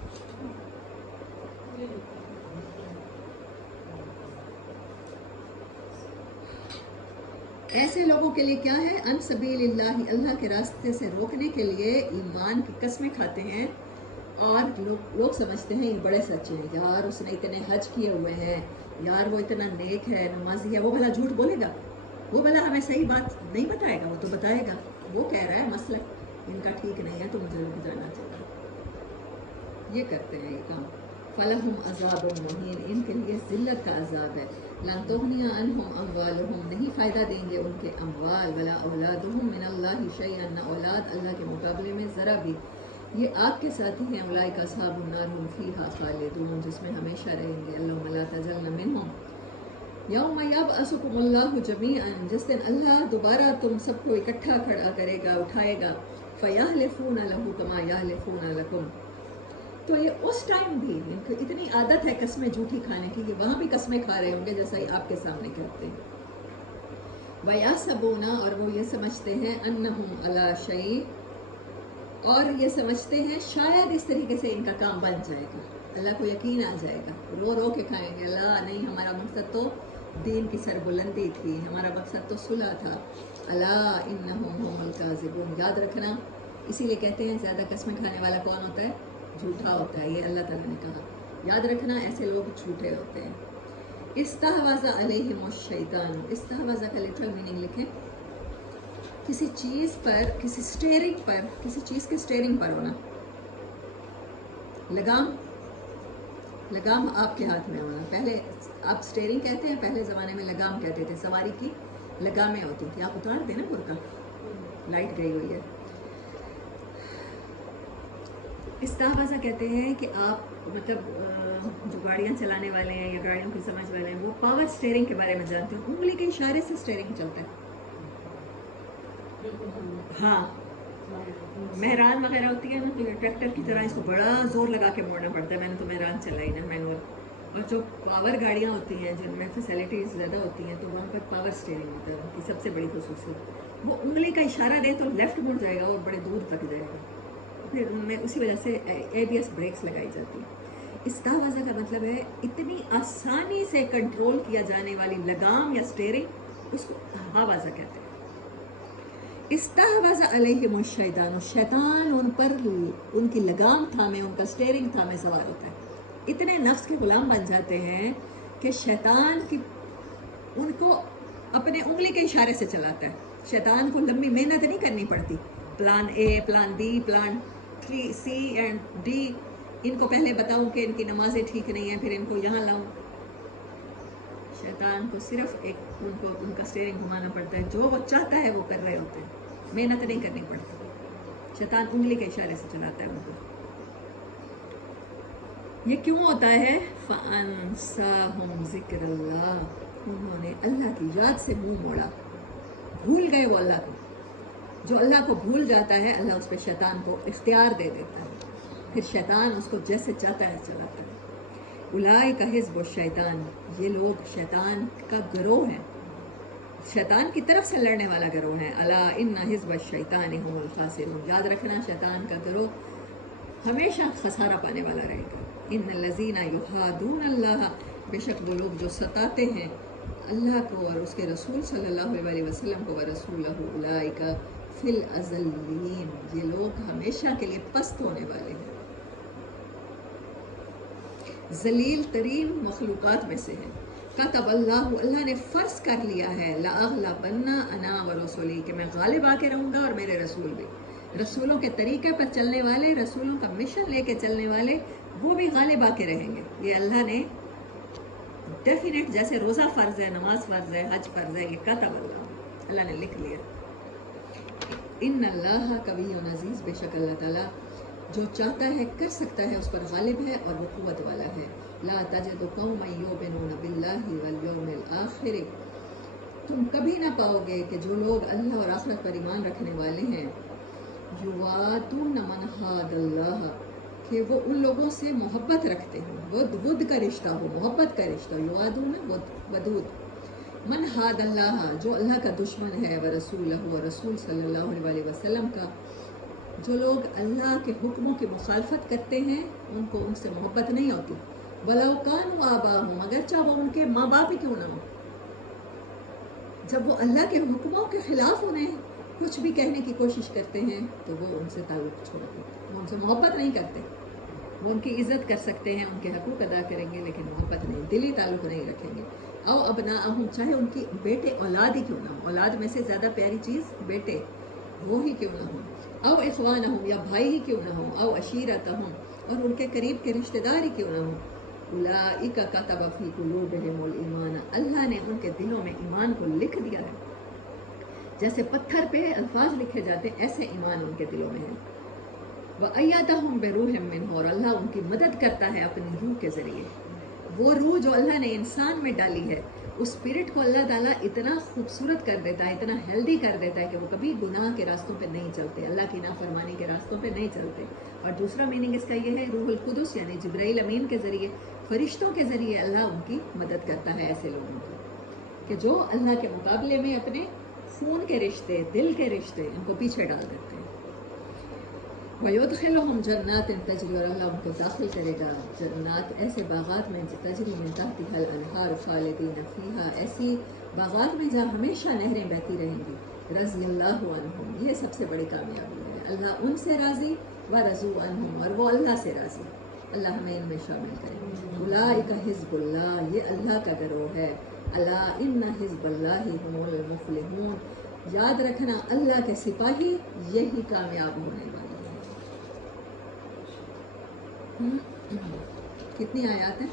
ایسے لوگوں کے لیے کیا ہے؟ ان سبیل اللہ، اللہ کے راستے سے روکنے کے لیے ایمان کی قسمیں کھاتے ہیں، اور لوگ سمجھتے ہیں یہ بڑے سچے ہیں. یار اس نے اتنے حج کیے ہوئے ہیں، یار وہ اتنا نیک ہے، نمازی ہے، وہ بھلا جھوٹ بولے گا؟ وہ بھلا ہمیں صحیح بات نہیں بتائے گا؟ وہ تو بتائے گا. وہ کہہ رہا ہے مسلک ان کا ٹھیک نہیں ہے تو مجھے رک جانا چاہیے. یہ کرتے ہیں یہ کام. فَلَهُمْ عَذَابٌ مُّهِينٌ، ان کے لیے ذلت کا عذاب ہے. لَن تُغْنِيَ عَنْهُمْ أَمْوَالُهُمْ، نہیں فائدہ دیں گے ان کے اموال، ولا اولادہم من اللہ شیئا، نہ اولاد اللہ کے مقابلے میں ذرا بھی. یہ آگ کے ساتھی ہیں، اولئک اصحاب النار هم فیہا خالدون، جس میں ہمیشہ رہیں گے. اللہم لا تجعلنا منہم. یوم یبعثکم اللہ جمیعا، جس دن اللہ دوبارہ تم سب کو اکٹھا کھڑا کرے گا، اٹھائے گا. فیحلفون لہ کما یحلفون لکم، تو یہ اس ٹائم بھی ان کو اتنی عادت ہے قسمیں جھوٹی کھانے کی کہ وہاں بھی قسمیں کھا رہے ہوں گے جیسا ہی آپ کے سامنے کرتے ہیں. وَيَحْسَبُونَ، اور وہ یہ سمجھتے ہیں، أَنَّهُمْ عَلَىٰ شَيْءٍ، اور یہ سمجھتے ہیں شاید اس طریقے سے ان کا کام بن جائے گا، اللہ کو یقین آ جائے گا. رو رو کے کھائیں گے، اللہ نہیں، ہمارا مقصد تو دین کی سربلندی تھی، ہمارا مقصد تو صلح تھا. الا انہم هم الکاذبون، یاد رکھنا. اسی لیے کہتے ہیں زیادہ قسمیں کھانے والا کون ہوتا ہے؟ جھوٹا ہوتا ہے. یہ اللہ تعالیٰ نے کہا، یاد رکھنا ایسے لوگ جھوٹے ہوتے ہیں. استحوذ علیہم الشیطان، استحوذ کا لٹرل میننگ لکھیں، کسی چیز پر، کسی سٹیئرنگ پر، کسی چیز کے سٹیئرنگ پر ہونا. لگام، لگام آپ کے ہاتھ میں ہونا. پہلے آپ سٹیئرنگ کہتے ہیں، پہلے زمانے میں لگام کہتے تھے. سواری کی لگامیں ہوتی تھیں. آپ اتار دیں نا برقع، لائٹ گئی ہوئی ہے. استحوذ کہتے ہیں کہ آپ مطلب جو گاڑیاں چلانے والے ہیں یا گاڑیوں کی سمجھ والے ہیں وہ پاور سٹیئرنگ کے بارے میں جانتے ہیں. انگلی کے اشارے سے سٹیئرنگ چلتا ہے. ہاں، مہران وغیرہ ہوتی ہے نا، تو ٹریکٹر کی طرح اس کو بڑا زور لگا کے موڑنا پڑتا ہے. میں نے تو مہران چلائی نا، مینول. اور جو پاور گاڑیاں ہوتی ہیں جن میں فیسلٹیز زیادہ ہوتی ہیں تو وہاں پر پاور سٹیئرنگ ہوتا ہے. ان کی سب سے بڑی خصوصیت وہ انگلی کا اشارہ دیں تو لیفٹ مڑ جائے گا اور بڑے دور تک جائے گا. پھر ان میں اسی وجہ سے ABS بریکس لگائی جاتی ہیں. استحوذ کا مطلب ہے اتنی آسانی سے کنٹرول کیا جانے والی لگام یا سٹیئرنگ، اس کو حواذہ کہتے ہیں. استحوذ علیہم الشیطان، شیطان ان پر ان کی لگام تھامے، ان کا سٹیئرنگ تھامے سوار ہوتا ہے. اتنے نفس کے غلام بن جاتے ہیں کہ شیطان کی ان کو اپنے انگلی کے اشارے سے چلاتا ہے. شیطان کو لمبی محنت نہیں کرنی پڑتی. Plan A، plan B، plan 3C and D. ان کو پہلے بتاؤں کہ ان کی نمازیں ٹھیک نہیں ہیں، پھر ان کو یہاں لاؤں. شیطان کو صرف ایک ان کا سٹیئرنگ گھمانا پڑتا ہے. جو وہ چاہتا ہے وہ کر رہے ہوتے ہیں، محنت نہیں کرنی پڑتی. شیطان انگلی کے اشارے سے چلاتا ہے ان کو. یہ کیوں ہوتا ہے؟ فَأَنسَاهُمْ ذِكْرَ اللَّهِ، انہوں نے اللہ کی یاد سے منہ موڑا، بھول گئے وہ اللہ کو. جو اللہ کو بھول جاتا ہے اللہ اس پہ شیطان کو اختیار دے دیتا ہے، پھر شیطان اس کو جیسے چاہتا ہے چلاتا ہے. اولئک حزب الشیطان، یہ لوگ شیطان کا گروہ ہے، شیطان کی طرف سے لڑنے والا گروہ ہے. الا ان حزب الشیطان هم الخاسرون، یاد رکھنا شیطان کا گروہ ہمیشہ خسارہ پانے والا رہے گا. ان الذین یحادون اللہ، بے شک وہ لوگ جو ستاتے ہیں اللہ کو اور اس کے رسول صلی اللہ علیہ وسلم کو، ورسولہ اولئک فی الاذلین، یہ لوگ ہمیشہ کے لیے پست ہونے والے ہیں، ذلیل ترین مخلوقات میں سے ہیں. کتب اللہ، اللہ نے فرض کر لیا ہے، لأغلبن انا ورسولی، کہ میں غالب آ کے رہوں گا اور میرے رسول بھی. رسولوں کے طریقے پر چلنے والے، رسولوں کا مشن لے کے چلنے والے، وہ بھی غالب آ کے رہیں گے. یہ اللہ نے ڈیفینیٹ، جیسے روزہ فرض ہے، نماز فرض ہے، حج فرض ہے، یہ کتب اللہ نے لکھ لیا. ان اللہ قوی عزیز، بے شک اللہ تعالیٰ جو چاہتا ہے کر سکتا ہے، اس پر غالب ہے اور وہ قوت والا ہے. لا تجد قوما یؤمنون باللہ والیوم الآخر، تم کبھی نہ پاؤ گے کہ جو لوگ اللہ اور آخرت پر ایمان رکھنے والے ہیں، یوادون من حاد اللہ، کہ وہ ان لوگوں سے محبت رکھتے ہیں. ود کا رشتہ ہو، محبت کا رشتہ. یوادون ودود. من حاد اللہ، جو اللہ کا دشمن ہے، ورسولہ، اور رسول صلی اللہ علیہ وسلم کا. جو لوگ اللہ کے حکموں کی مخالفت کرتے ہیں ان کو ان سے محبت نہیں ہوتی. وَلَوْ كَانُوا آبَاءَهُمْ، اگرچہ وہ ان کے ماں باپ ہی کیوں نہ ہوں. جب وہ اللہ کے حکموں کے خلاف انہیں کچھ بھی کہنے کی کوشش کرتے ہیں تو وہ ان سے تعلق چھوڑ دیتے ہیں، وہ ان سے محبت نہیں کرتے. وہ ان کی عزت کر سکتے ہیں، ان کے حقوق ادا کریں گے، لیکن محبت نہیں، دلی تعلق نہیں رکھیں گے. او ابناءہم، چاہے ان کی بیٹے اولاد ہی کیوں نہ ہوں، اولاد میں سے زیادہ پیاری چیز بیٹے وہ ہی کیوں نہ ہوں. او اخوانہم، یا بھائی ہی کیوں نہ ہوں. او عشیرتہم، اور ان کے قریب کے رشتہ دار ہی کیوں نہ ہوں. اولئک کتب فی قلوبہم الایمان، اللہ نے ان کے دلوں میں ایمان کو لکھ دیا ہے. جیسے پتھر پہ الفاظ لکھے جاتے ہیں ایسے ایمان ان کے دلوں میں ہے. وَأَيَّدَهُمْ بِرُوحٍ مِّنْهُ، اور اللہ ان کی مدد کرتا ہے اپنی روح کے ذریعے. وہ روح جو اللہ نے انسان میں ڈالی ہے، اس اسپرٹ کو اللہ تعالیٰ اتنا خوبصورت کر دیتا ہے، اتنا ہیلدی کر دیتا ہے کہ وہ کبھی گناہ کے راستوں پہ نہیں چلتے، اللہ کی نافرمانی کے راستوں پہ نہیں چلتے. اور دوسرا میننگ اس کا یہ ہے، روح القدس یعنی جبرائیل امین کے ذریعے، فرشتوں کے ذریعے اللہ ان کی مدد کرتا ہے ایسے لوگوں کی کہ جو اللہ کے مقابلے میں اپنے خون کے رشتے، دل کے رشتے ان کو پیچھے ڈال دیتے ہیں. وَيُدْخِلُهُمْ جَنَّاتٍ تَجْرِي، اور اللہ ان کو داخل کرے گا جنات، ایسے باغات میں تجری من تحتها الانہار خالدین فیہا، ایسی باغات میں جہاں ہمیشہ نہریں بہتی رہیں گی. رضی اللہ عنہم، یہ سب سے بڑی کامیابی ہے، اللہ ان سے راضی، ورضوا عنہم، اور وہ اللہ سے راضی. اللہ ہمیں ان میں شامل کرے. اولئک حزب اللہ، یہ اللہ کا گروہ ہے. الا ان حزب اللہ هم المفلحون، یاد رکھنا اللہ کے سپاہی یہی کامیاب ہونے والے ہیں. کتنی آیات ہیں؟